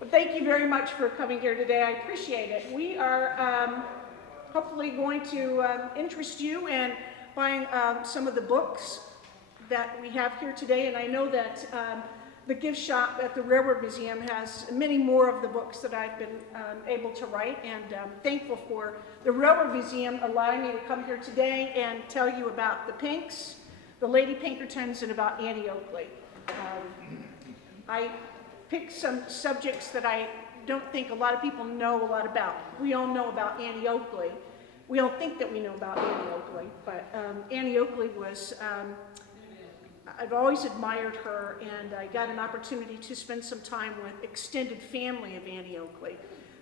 Well, thank you very much for coming here today. I appreciate it. We are hopefully going to interest you in buying some of the books that we have here today. And I know that the gift shop at the Railroad Museum has many more of the books that I've been able to write, and thankful for the Railroad Museum allowing me to come here today and tell you about the Pinks, the Lady Pinkertons, and about Annie Oakley. I picked some subjects that I don't think a lot of people know a lot about. We all know about Annie Oakley. We all think that we know about Annie Oakley, but Annie Oakley was, I've always admired her, and I got an opportunity to spend some time with extended family of Annie Oakley,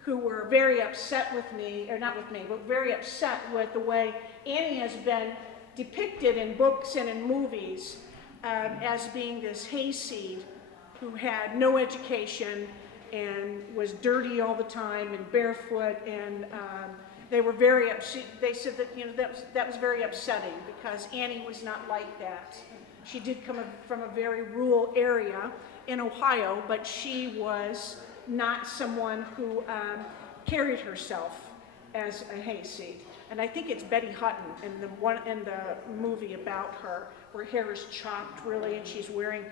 who were very upset with me, or not with me, but very upset with the way Annie has been depicted in books and in movies as being this hayseed who had no education and was dirty all the time and barefoot, and they were very upset. They said that, you know, that was very upsetting because Annie was not like that. She did come from a very rural area in Ohio, but she was not someone who carried herself as a hayseed. And I think it's Betty Hutton in the movie about her, where her hair is chopped really, and she's wearing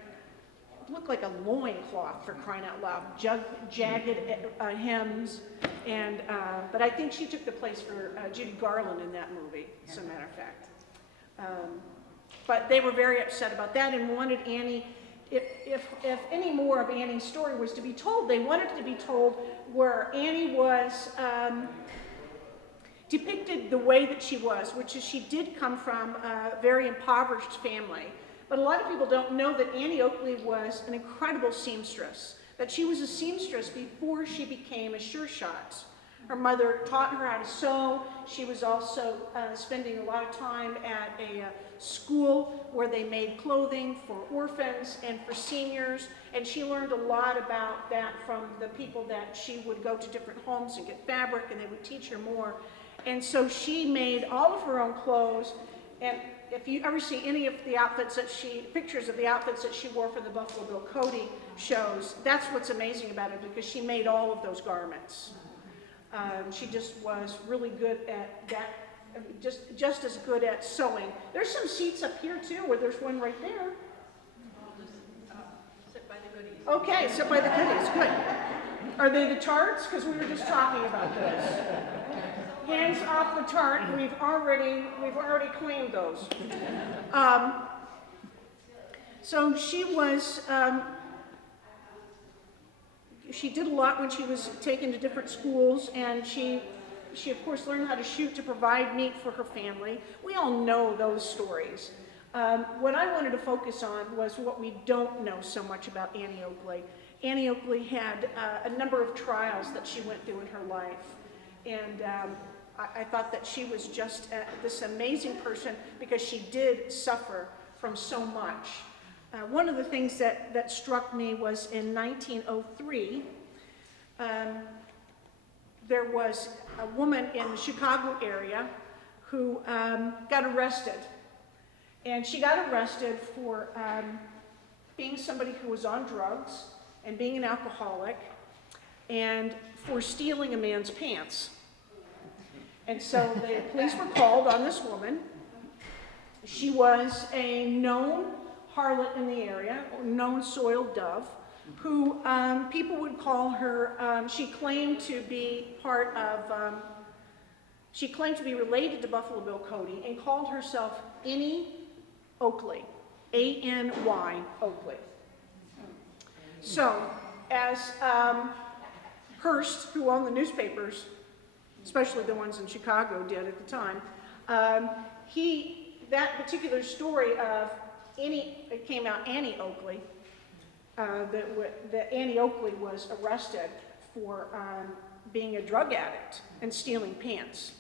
looked like a loincloth, for crying out loud, jagged hems, and but I think she took the place for Judy Garland in that movie, as a matter of fact. But they were very upset about that and wanted Annie, if any more of Annie's story was to be told, they wanted it to be told where Annie was depicted the way that she was, which is she did come from a very impoverished family. But a lot of people don't know that Annie Oakley was an incredible seamstress, that she was a seamstress before she became a sure shot. Her mother taught her how to sew. She was also spending a lot of time at a school where they made clothing for orphans and for seniors, and she learned a lot about that from the people that she would go to different homes and get fabric, and they would teach her more. And so she made all of her own clothes, and if you ever see any of the outfits that pictures of the outfits that she wore for the Buffalo Bill Cody shows, that's what's amazing about it, because she made all of those garments. She just was really good at that, just as good at sewing. There's some seats up here too, where there's one right there. Sit by the goodies. Okay, sit by the goodies, good. Are they the tarts? Because we were just talking about those. Hands off the tart. We've already claimed those. So she was. She did a lot when she was taken to different schools, and she of course learned how to shoot to provide meat for her family. We all know those stories. What I wanted to focus on was what we don't know so much about Annie Oakley. Annie Oakley had a number of trials that she went through in her life, and I thought that she was just this amazing person because she did suffer from so much. One of the things that struck me was in 1903, there was a woman in the Chicago area who got arrested. And she got arrested for being somebody who was on drugs and being an alcoholic and for stealing a man's pants. And so the police were called on this woman. She was a known harlot in the area, known soiled dove, who people would call her, she claimed to be she claimed to be related to Buffalo Bill Cody and called herself Annie Oakley, A-N-Y Oakley. So as Hearst, who owned the newspapers, especially the ones in Chicago did at the time, that particular story of it came out Annie Oakley, that Annie Oakley was arrested for being a drug addict and stealing pants.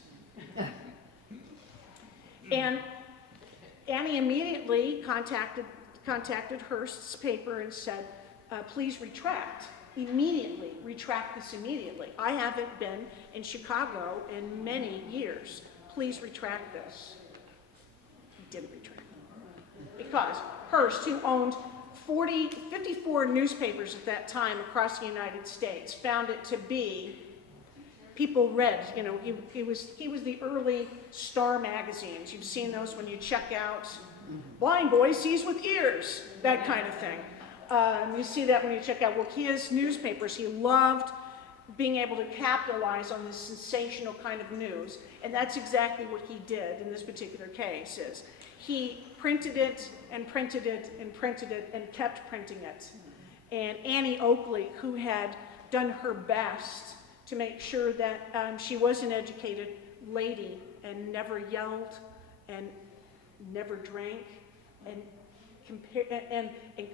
And Annie immediately contacted Hearst's paper and said, please retract this immediately. I haven't been in Chicago in many years. Please retract this. He didn't retract. Because Hearst, who owned 54 newspapers at that time across the United States found it to be, people read, you know, he was the early Star magazines. You've seen those when you check out, blind boy sees with ears, that kind of thing. You see that when you check out, well, his newspapers, he loved being able to capitalize on this sensational kind of news, and that's exactly what he did in this particular case. Is he printed it and printed it and printed it and kept printing it. And Annie Oakley, who had done her best to make sure that she was an educated lady and never yelled and never drank and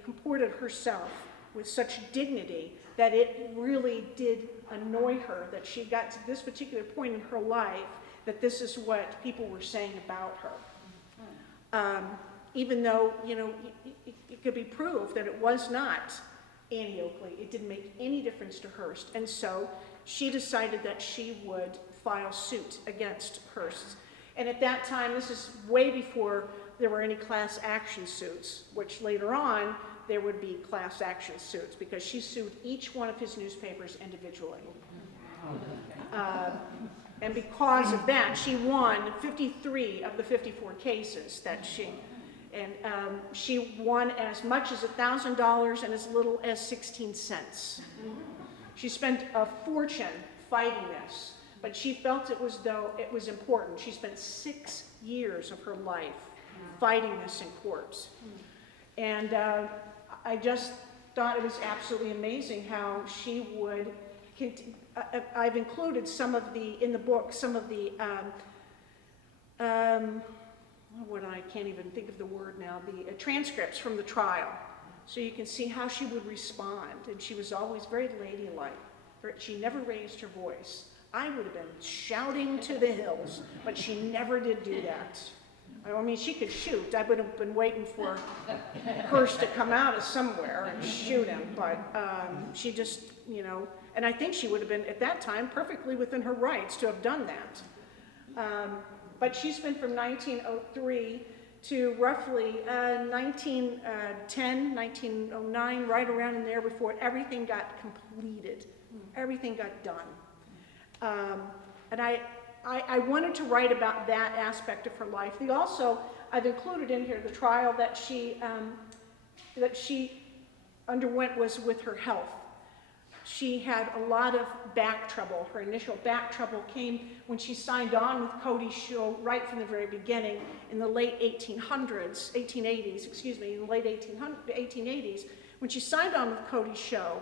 comported herself with such dignity that it really did annoy her that she got to this particular point in her life that this is what people were saying about her. Even though, you know, it could be proved that it was not Annie Oakley, it didn't make any difference to Hearst. And so she decided that she would file suit against Hearst. And at that time, this is way before there were any class action suits, which later on there would be class action suits because she sued each one of his newspapers individually. And because of that, she won 53 of the 54 cases that she won as much as $1,000 and as little as 16 cents. She spent a fortune fighting this, but she felt it was though it was important. She spent 6 years of her life fighting this in courts. And I just thought it was absolutely amazing how she would, I've included some of the, in the book, some of the, I can't even think of the word now, the transcripts from the trial. So you can see how she would respond. And she was always very ladylike. She never raised her voice. I would have been shouting to the hills, but she never did do that. I mean, she could shoot. I would have been waiting for Hearst to come out of somewhere and shoot him, but she just, you know, and I think she would have been, at that time, perfectly within her rights to have done that. But she's been from 1903 to roughly 1910, 1909, right around in there before everything got completed. Everything got done. And I wanted to write about that aspect of her life. I've included in here the trial that she underwent was with her health. She had a lot of back trouble. Her initial back trouble came when she signed on with Cody Show right from the very beginning in the late 1880s, in the late 1880s, when she signed on with Cody Show.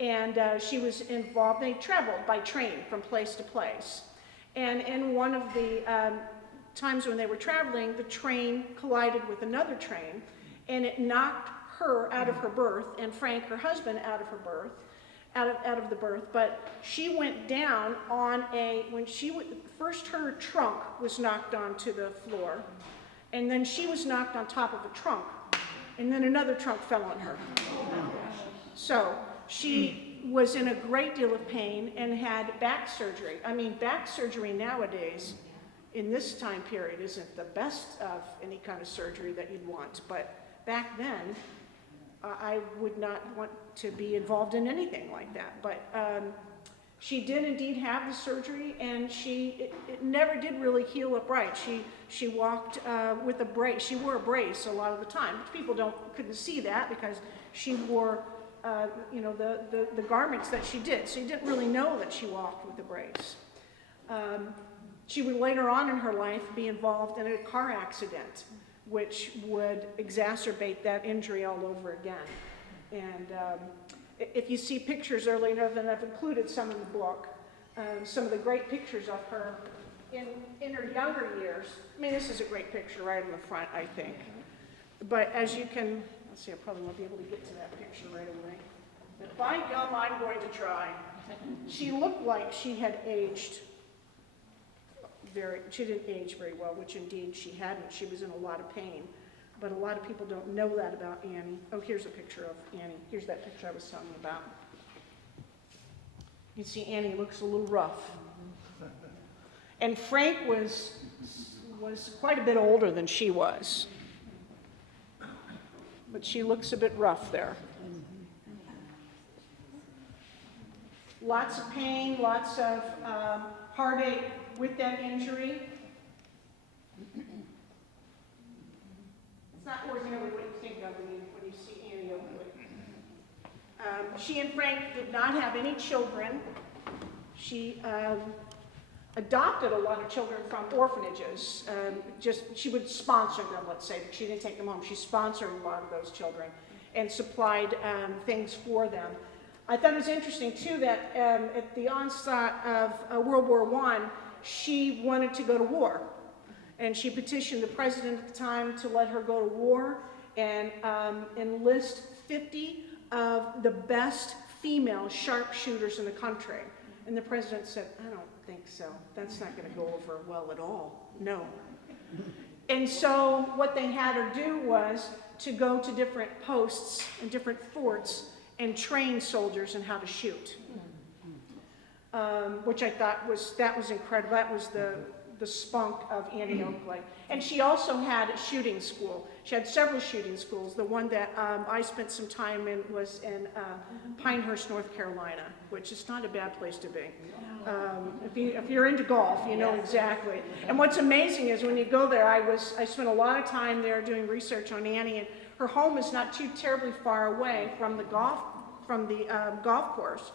And she was involved, they traveled by train from place to place. And in one of the times when they were traveling, the train collided with another train, and it knocked her out of her berth, and Frank, her husband, out of the berth. But she went down on first her trunk was knocked onto the floor, and then she was knocked on top of a trunk, and then another trunk fell on her. So she was in a great deal of pain and had back surgery. I mean, back surgery nowadays, in this time period, isn't the best of any kind of surgery that you'd want. But back then, I would not want to be involved in anything like that. But she did indeed have the surgery, and it never did really heal up right. She walked with a brace. She wore a brace a lot of the time. People couldn't see that because she wore the garments that she did. So you didn't really know that she walked with a brace. She would later on in her life be involved in a car accident, which would exacerbate that injury all over again. And if you see pictures earlier, and I've included some in the book, some of the great pictures of her in her younger years. I mean, this is a great picture right in the front, I think. But as you can, let's see, I probably won't be able to get to that picture right away. But by gum, I'm going to try. She looked like she had aged she didn't age very well, which indeed she hadn't. She was in a lot of pain. But a lot of people don't know that about Annie. Oh, here's a picture of Annie. Here's that picture I was telling you about. You can see Annie looks a little rough. And Frank was quite a bit older than she was. but she looks a bit rough there. Lots of pain, lots of heartache with that injury. It's not ordinarily what you think of when you see Annie Oakley. She and Frank did not have any children. She adopted a lot of children from orphanages. She would sponsor them, let's say, but she didn't take them home. She sponsored a lot of those children and supplied things for them. I thought it was interesting, too, that at the onset of World War I, she wanted to go to war. And she petitioned the president at the time to let her go to war and enlist 50 of the best female sharpshooters in the country. And the president said, I don't think so. That's not going to go over well at all. No. And so what they had her do was to go to different posts and different forts and train soldiers in how to shoot, which I thought was incredible. That was the spunk of Annie Oakley. And she also had a shooting school. She had several shooting schools. The one that I spent some time in was in Pinehurst, North Carolina, which is not a bad place to be. If you're into golf, you know exactly. And what's amazing is when you go there, I spent a lot of time there doing research on Annie, and her home is not too terribly far away from the golf course.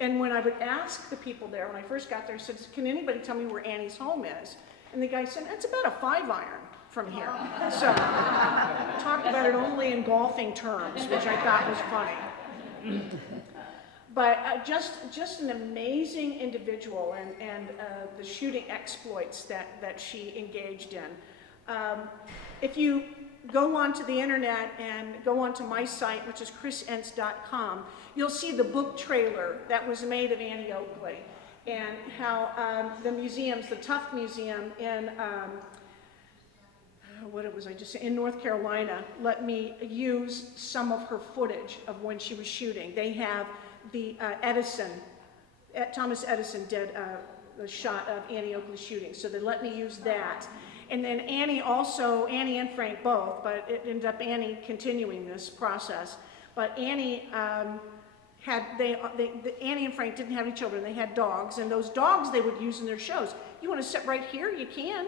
And when I would ask the people there, when I first got there, I said, can anybody tell me where Annie's home is? And the guy said, it's about a 5-iron from here. So talked about it only in golfing terms, which I thought was funny. But just an amazing individual, and the shooting exploits that she engaged in. If you go onto the internet and go onto my site, which is chrisentz.com, you'll see the book trailer that was made of Annie Oakley, and how the museums, the Tufts Museum in in North Carolina, let me use some of her footage of when she was shooting. They have the Thomas Edison did a shot of Annie Oakley shooting, so they let me use that. And then Annie and Frank both, but it ended up Annie continuing this process. But Annie Annie and Frank didn't have any children. They had dogs, and those dogs they would use in their shows. You want to sit right here? You can,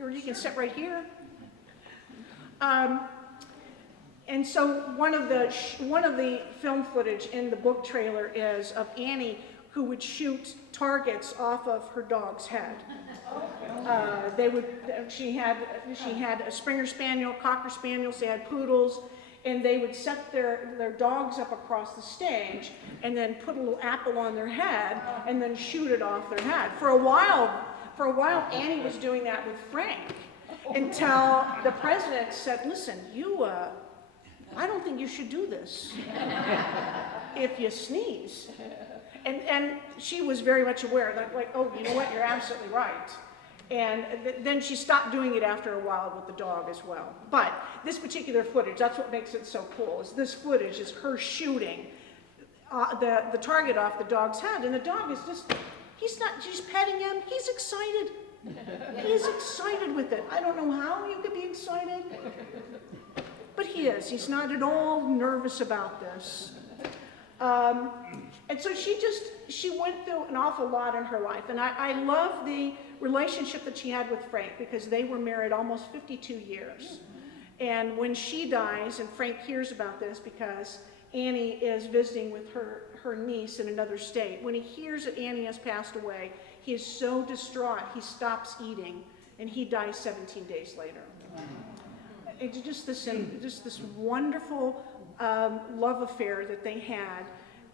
or you can sit right here. And so one of the film footage in the book trailer is of Annie, who would shoot targets off of her dog's head. She had a Springer Spaniel, Cocker Spaniels, they had poodles, and they would set their dogs up across the stage and then put a little apple on their head and then shoot it off their head. For a while, Annie was doing that with Frank, until the president said, listen, I don't think you should do this if you sneeze. And she was very much aware that, like, oh, you know what, you're absolutely right. And then she stopped doing it after a while with the dog as well. But this particular footage, that's what makes it so cool, is this footage is her shooting the target off the dog's head. And the dog is she's petting him, he's excited. He's excited with it. I don't know how you could be excited, but he is. He's not at all nervous about this. And so she went through an awful lot in her life. And I love the relationship that she had with Frank, because they were married almost 52 years. And when she dies, and Frank hears about this because Annie is visiting with her niece in another state, when he hears that Annie has passed away, he is so distraught, he stops eating, and he dies 17 days later. It's just this wonderful love affair that they had.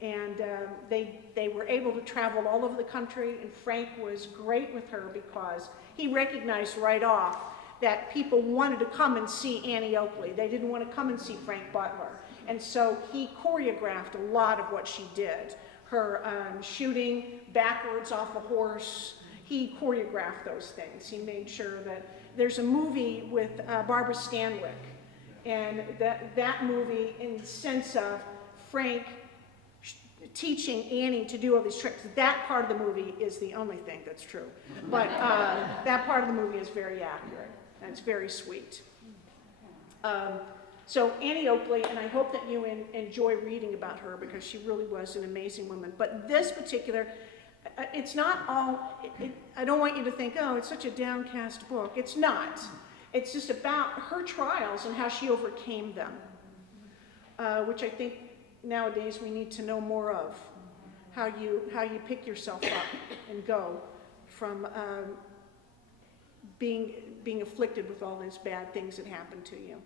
And they were able to travel all over the country, and Frank was great with her because he recognized right off that people wanted to come and see Annie Oakley. They didn't want to come and see Frank Butler. And so he choreographed a lot of what she did. Her shooting backwards off a horse, he choreographed those things. He made sure that there's a movie with Barbara Stanwyck, and that movie, in the sense of Frank teaching Annie to do all these tricks, that part of the movie is the only thing that's true. But that part of the movie is very accurate, and it's very sweet. So Annie Oakley, and I hope that you enjoy reading about her because she really was an amazing woman. But this particular, it's not all, I don't want you to think, oh, it's such a downcast book. It's not. It's just about her trials and how she overcame them, which I think nowadays we need to know more of. How you pick yourself up and go from being afflicted with all those bad things that happen to you.